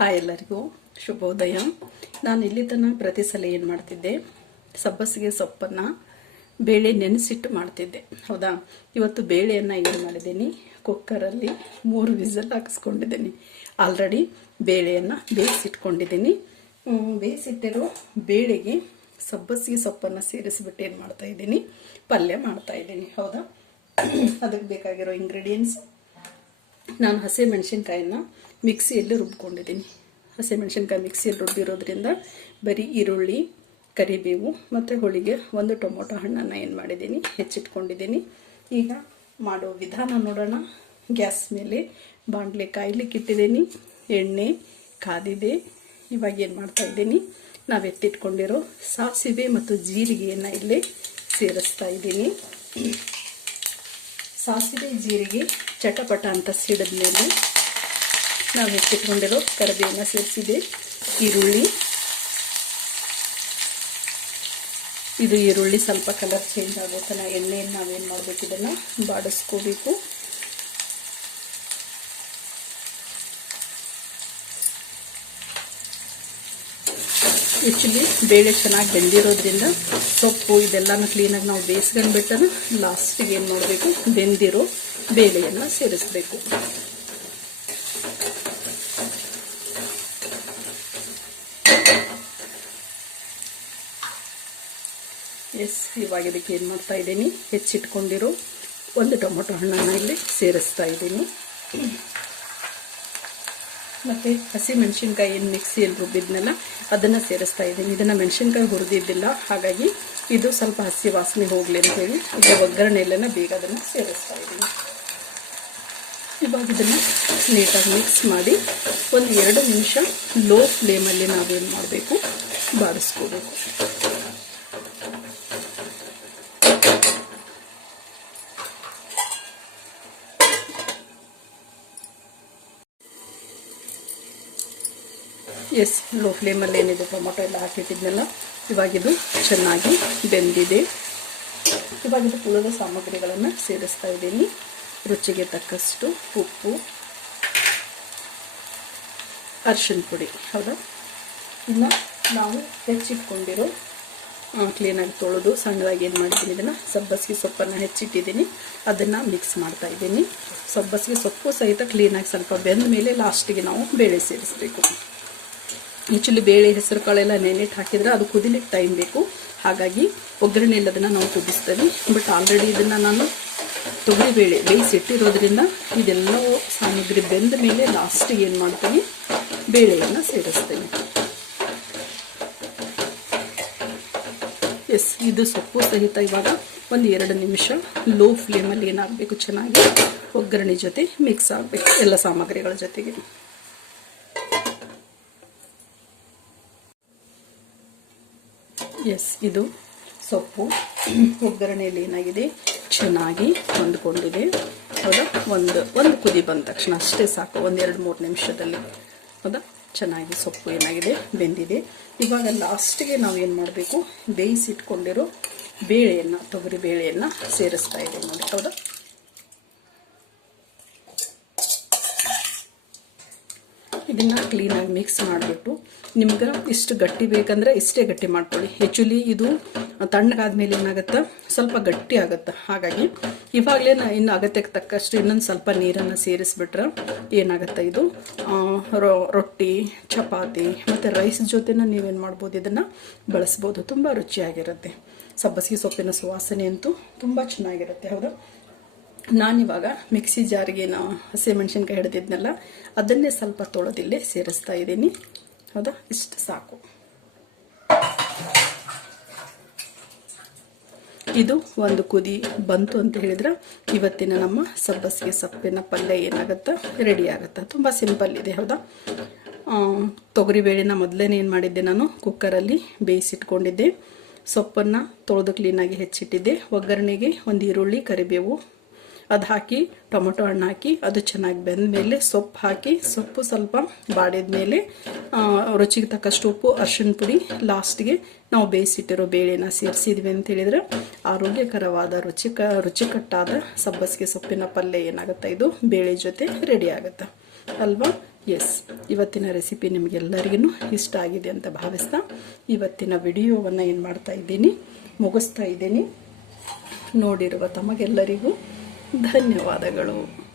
Hi ಎಲ್ಲರಿಗೂ ಶುಭೋದಯ. ನಾನು ಇಲ್ಲಿ ತನಕ ಪ್ರತಿ ಸಲ ಏನು ಮಾಡ್ತಿದ್ದೆ, ಸಬ್ಬಸಿಗೆ ಸೊಪ್ಪನ್ನು ಬೇಳೆ ನೆನೆಸಿಟ್ಟು ಮಾಡ್ತಿದ್ದೆ. ಹೌದಾ, ಇವತ್ತು ಬೇಳೆಯನ್ನು ಏನು ಮಾಡಿದ್ದೀನಿ, ಕುಕ್ಕರಲ್ಲಿ 3 ವಿಸಲ್ ಹಾಕಿಸ್ಕೊಂಡಿದ್ದೀನಿ. ಆಲ್ರೆಡಿ ಬೇಳೆಯನ್ನು ಬೇಯಿಸಿಟ್ಕೊಂಡಿದ್ದೀನಿ. ಬೇಯಿಸಿಟ್ಟಿರೋ ಬೇಳೆಗೆ ಸಬ್ಬಸಿಗೆ ಸೊಪ್ಪನ್ನು ಸೇರಿಸಿಬಿಟ್ಟು ಏನು ಮಾಡ್ತಾಯಿದ್ದೀನಿ, ಪಲ್ಯ ಮಾಡ್ತಾಯಿದ್ದೀನಿ. ಹೌದಾ, ಅದಕ್ಕೆ ಬೇಕಾಗಿರೋ ಇಂಗ್ರೀಡಿಯೆಂಟ್ಸ್, ನಾನು ಹಸಿ ಮೆಣಸಿನ್ಕಾಯನ್ನು ಮಿಕ್ಸಿಯಲ್ಲಿ ರುಬ್ಕೊಂಡಿದ್ದೀನಿ. ಹಸಿ ಮೆಣಸಿನ್ಕಾಯಿ ಮಿಕ್ಸಿಯಲ್ಲಿ ರುಬ್ಬಿರೋದ್ರಿಂದ ಬರೀ ಈರುಳ್ಳಿ, ಕರಿಬೇವು ಮತ್ತು ಹೋಳಿಗೆ 1 ಟೊಮೊಟೊ ಹಣ್ಣನ್ನು ಏನು ಮಾಡಿದ್ದೀನಿ, ಹೆಚ್ಚಿಟ್ಕೊಂಡಿದ್ದೀನಿ. ಈಗ ಮಾಡೋ ವಿಧಾನ ನೋಡೋಣ. ಗ್ಯಾಸ್ ಮೇಲೆ ಬಾಣಲೆ ಕಾಯ್ಲಿಕ್ಕೆ ಇಟ್ಟಿದ್ದೀನಿ. ಎಣ್ಣೆ ಕಾದಿದೆ. ಇವಾಗ ಏನು ಮಾಡ್ತಾಯಿದ್ದೀನಿ, ನಾವು ಎತ್ತಿಟ್ಕೊಂಡಿರೋ ಸಾಸಿವೆ ಮತ್ತು ಜೀರಿಗೆಯನ್ನು ಇಲ್ಲೇ ಸೇರಿಸ್ತಾ ಇದ್ದೀನಿ. ಸಾಸಿವೆ ಜೀರಿಗೆ ಚಟಪಟ ಅಂತ ಸಿಡಿದ ಮೇಲೆ ನಾವು ಹೆಚ್ಚಿಟ್ಕೊಂಡಿರೋ ಕರಿಬೇವನ್ನ ಸೇರಿಸಿದೆ. ಈರುಳ್ಳಿ ಸ್ವಲ್ಪ ಕಲರ್ ಚೇಂಜ್ ಆಗೋ ತನಕ ಎಣ್ಣೆಯನ್ನು ನಾವೇನು ಮಾಡಬೇಕು, ಇದನ್ನು ಬಾಡಿಸ್ಕೋಬೇಕು. ಆ್ಯಕ್ಚುಲಿ ಬೇಳೆ ಚೆನ್ನಾಗಿ ಬೆಂದಿರೋದ್ರಿಂದ ಸೊಪ್ಪು ಇದೆಲ್ಲನೂ ಕ್ಲೀನಾಗಿ ನಾವು ಬೇಯಿಸ್ಕೊಂಡ್ಬಿಟ್ಟು ಲಾಸ್ಟಿಗೆ ಏನು ಮಾಡಬೇಕು, ಬೆಂದಿರೋ ಬೇಳೆಯನ್ನು ಸೇರಿಸಬೇಕು. ಇವಾಗ ಇದಕ್ಕೆ ಏನು ಮಾಡ್ತಾ ಇದ್ದೀನಿ, ಹೆಚ್ಚಿಟ್ಕೊಂಡಿರೋ 1 ಟೊಮೊಟೊ ಹಣ್ಣನ್ನು ಇಲ್ಲಿ ಸೇರಿಸ್ತಾ ಇದ್ದೀನಿ. ಮತ್ತು ಹಸಿ ಮೆಣಸಿನ್ಕಾಯಿ ಏನು ಮಿಕ್ಸಿಯಲ್ಲಿ ರುಬ್ಬಿದ್ನಲ್ಲ ಅದನ್ನು ಸೇರಿಸ್ತಾ ಇದ್ದೀನಿ. ಇದನ್ನು ಮೆಣಸಿನ್ಕಾಯಿ ಹುರಿದಿದ್ದಿಲ್ಲ, ಹಾಗಾಗಿ ಇದು ಸ್ವಲ್ಪ ಹಸಿ ವಾಸನೆ ಹೋಗಲಿ ಅಂತೇಳಿ ಈಗ ಒಗ್ಗರಣೆಯಲ್ಲೇನ ಬೇಗ ಅದನ್ನು ಸೇರಿಸ್ತಾ ಇದ್ದೀನಿ. ಇವಾಗ ಇದನ್ನು ನೀಟಾಗಿ ಮಿಕ್ಸ್ ಮಾಡಿ 1-2 ನಿಮಿಷ ಲೋ ಫ್ಲೇಮಲ್ಲಿ ನಾವೇನು ಮಾಡಬೇಕು, ಬಾಡಿಸ್ಕೋಬೇಕು. ಲೋ ಫ್ಲೇಮಲ್ಲಿ ಏನಿದೆ ಟೊಮೊಟೊ ಎಲ್ಲ ಹಾಕಿಟ್ಟಿದ್ನೆಲ್ಲ ಇವಾಗಿದು ಚೆನ್ನಾಗಿ ಬೆಂದಿದೆ. ಇವಾಗ ಇದು ಉಳಿದ ಸಾಮಗ್ರಿಗಳನ್ನು ಸೇರಿಸ್ತಾ ಇದ್ದೀನಿ. ರುಚಿಗೆ ತಕ್ಕಷ್ಟು ಉಪ್ಪು, ಅರಿಶಿನ ಪುಡಿ. ಹೌದಾ, ಇನ್ನು ನಾವು ಹೆಚ್ಚಿಟ್ಕೊಂಡಿರೋ ಕ್ಲೀನಾಗಿ ತೊಳೆದು ಸಣ್ಣದಾಗಿ ಏನು ಮಾಡಿದ್ದೀನಿ, ಇದನ್ನು ಸಬ್ಬಸಿಗೆ ಸೊಪ್ಪನ್ನು ಹೆಚ್ಚಿಟ್ಟಿದ್ದೀನಿ, ಅದನ್ನು ಮಿಕ್ಸ್ ಮಾಡ್ತಾ ಇದ್ದೀನಿ. ಸಬ್ಬಸಿಗೆ ಸೊಪ್ಪು ಸಹಿತ ಕ್ಲೀನಾಗಿ ಸ್ವಲ್ಪ ಬೆಂದ ಮೇಲೆ ಲಾಸ್ಟಿಗೆ ನಾವು ಬೇಳೆ ಸೇರಿಸಬೇಕು. ಆ್ಯಕ್ಚುಲಿ ಬೇಳೆ ಹೆಸರು ಕಾಳೆಲ್ಲ ನೆನೆಟ್ಟು ಹಾಕಿದರೆ ಅದು ಕುದಿಲಿಕ್ಕೆ ಟೈಮ್ ಬೇಕು, ಹಾಗಾಗಿ ಒಗ್ಗರಣೆಯಲ್ಲಿ ಅದನ್ನು ನಾವು ಕುದಿಸ್ತೇವೆ. ಬಟ್ ಆಲ್ರೆಡಿ ಇದನ್ನು ನಾನು ತೊಗರಿಬೇಳೆ ಬೇಯಿಸಿಟ್ಟಿರೋದ್ರಿಂದ ಇದೆಲ್ಲವೂ ಸಾಮಗ್ರಿ ಬೆಂದ ಮೇಲೆ ಲಾಸ್ಟಿಗೆ ಏನು ಮಾಡ್ತೀವಿ, ಬೇಳೆಯನ್ನು ಸೇರಿಸ್ತೇವೆ. ಇದು ಸೊಪ್ಪು ಸಹಿತ ಇವಾಗ 1-2 ನಿಮಿಷ ಲೋ ಫ್ಲೇಮಲ್ಲಿ ಏನಾಗಬೇಕು, ಚೆನ್ನಾಗಿ ಒಗ್ಗರಣೆ ಜೊತೆ ಮಿಕ್ಸ್ ಆಗಬೇಕು ಎಲ್ಲ ಸಾಮಗ್ರಿಗಳ ಜೊತೆಗೆ. ಇದು ಸೊಪ್ಪು ಒಗ್ಗರಣೆಯಲ್ಲಿ ಏನಾಗಿದೆ, ಚೆನ್ನಾಗಿ ಹೊಂದ್ಕೊಂಡಿದೆ. ಹೌದಾ, ಒಂದು ಕುದಿ ಬಂದ ತಕ್ಷಣ ಅಷ್ಟೇ ಸಾಕು, 1-2-3 ನಿಮಿಷದಲ್ಲಿ. ಹೌದಾ, ಚೆನ್ನಾಗಿ ಸೊಪ್ಪು ಏನಾಗಿದೆ, ಬೆಂದಿದೆ. ಇವಾಗ ಲಾಸ್ಟಿಗೆ ನಾವು ಏನು ಮಾಡಬೇಕು, ಬೇಯಿಸಿಟ್ಕೊಂಡಿರೋ ಬೇಳೆಯನ್ನು, ತೊಗರಿ ಬೇಳೆಯನ್ನು ಸೇರಿಸ್ತಾ ಇದ್ದೀವಿ ನೋಡಿ. ಹೌದಾ, ಇದನ್ನು ಕ್ಲೀನಾಗಿ ಮಿಕ್ಸ್ ಮಾಡಿಬಿಟ್ಟು, ನಿಮ್ಗೆ ಇಷ್ಟು ಗಟ್ಟಿ ಬೇಕಂದ್ರೆ ಇಷ್ಟೇ ಗಟ್ಟಿ ಮಾಡ್ಕೊಳ್ಳಿ. ಆ್ಯಕ್ಚುಲಿ ಇದು ತಣ್ಣಗಾದ್ಮೇಲೆ ಏನಾಗುತ್ತೆ, ಸ್ವಲ್ಪ ಗಟ್ಟಿ ಆಗುತ್ತೆ. ಹಾಗಾಗಿ ಇವಾಗಲೇ ಇನ್ನು ಅಗತ್ಯಕ್ಕೆ ತಕ್ಕಷ್ಟು ಇನ್ನೊಂದು ಸ್ವಲ್ಪ ನೀರನ್ನು ಸೇರಿಸ್ಬಿಟ್ರೆ ಏನಾಗುತ್ತೆ, ಇದು ರೊಟ್ಟಿ, ಚಪಾತಿ ಮತ್ತು ರೈಸ್ ಜೊತೆನ ನೀವೇನು ಮಾಡ್ಬೋದು, ಇದನ್ನು ಬಳಸ್ಬೋದು. ತುಂಬ ರುಚಿಯಾಗಿರುತ್ತೆ. ಸಬ್ಬಸಿಗೆ ಸೊಪ್ಪಿನ ಸುವಾಸನೆ ಅಂತೂ ತುಂಬ ಚೆನ್ನಾಗಿರುತ್ತೆ. ಹೌದಾ, ನಾನಿವಾಗ ಮಿಕ್ಸಿ ಜಾರಿಗೆ ಹಸಿ ಮೆಣಸಿನ್ಕಾಯಿ ಹಿಡಿದಿದ್ನಲ್ಲ ಅದನ್ನೇ ಸ್ವಲ್ಪ ತೊಳೆದಿಲ್ಲೇ ಸೇರಿಸ್ತಾ ಇದ್ದೀನಿ. ಹೌದಾ, ಇಷ್ಟು ಸಾಕು. ಇದು ಒಂದು ಕುದಿ ಬಂತು ಅಂತ ಹೇಳಿದ್ರೆ ಇವತ್ತಿನ ನಮ್ಮ ಸಬ್ಬಸಿಗೆ ಸೊಪ್ಪಿನ ಪಲ್ಯ ಏನಾಗುತ್ತೆ, ರೆಡಿ ಆಗುತ್ತೆ. ತುಂಬ ಸಿಂಪಲ್ ಇದೆ. ಹೌದಾ, ತೊಗರಿಬೇಳೆನ ಮೊದಲೇ ಏನು ಮಾಡಿದ್ದೆ, ನಾನು ಕುಕ್ಕರಲ್ಲಿ ಬೇಯಿಸಿಟ್ಕೊಂಡಿದ್ದೆ. ಸೊಪ್ಪನ್ನು ತೊಳೆದು ಕ್ಲೀನಾಗಿ ಹೆಚ್ಚಿಟ್ಟಿದ್ದೆ. ಒಗ್ಗರಣೆಗೆ 1 ಈರುಳ್ಳಿ, ಕರಿಬೇವು ಅದು ಹಾಕಿ, ಟೊಮೊಟೊ ಹಣ್ಣು ಹಾಕಿ, ಅದು ಚೆನ್ನಾಗಿ ಬೆಂದ ಮೇಲೆ ಸೊಪ್ಪು ಹಾಕಿ, ಸೊಪ್ಪು ಸ್ವಲ್ಪ ಬಾಡಿದ ಮೇಲೆ ರುಚಿಗೆ ತಕ್ಕಷ್ಟು ಉಪ್ಪು, ಅರಿಶಿನ ಪುಡಿ, ಲಾಸ್ಟಿಗೆ ನಾವು ಬೇಯಿಸಿಟ್ಟಿರೋ ಬೇಳೆನ ಸೇರಿಸಿದ್ವಿ ಅಂತ ಹೇಳಿದ್ರೆ ಆರೋಗ್ಯಕರವಾದ ರುಚಿಕಟ್ಟಾದ ಸಬ್ಬಸಿಗೆ ಸೊಪ್ಪಿನ ಪಲ್ಯ ಏನಾಗುತ್ತೆ, ಇದು ಬೇಳೆ ಜೊತೆ ರೆಡಿ ಆಗುತ್ತೆ ಅಲ್ವಾ. ಎಸ್, ಇವತ್ತಿನ ರೆಸಿಪಿ ನಿಮಗೆಲ್ಲರಿಗೂ ಇಷ್ಟ ಆಗಿದೆ ಅಂತ ಭಾವಿಸ್ತಾ ಇವತ್ತಿನ ವಿಡಿಯೋವನ್ನು ಏನು ಮಾಡ್ತಾ ಇದ್ದೀನಿ, ಮುಗಿಸ್ತಾ ಇದ್ದೀನಿ. ನೋಡಿರುವ ತಮಗೆಲ್ಲರಿಗೂ ಧನ್ಯವಾದಗಳು.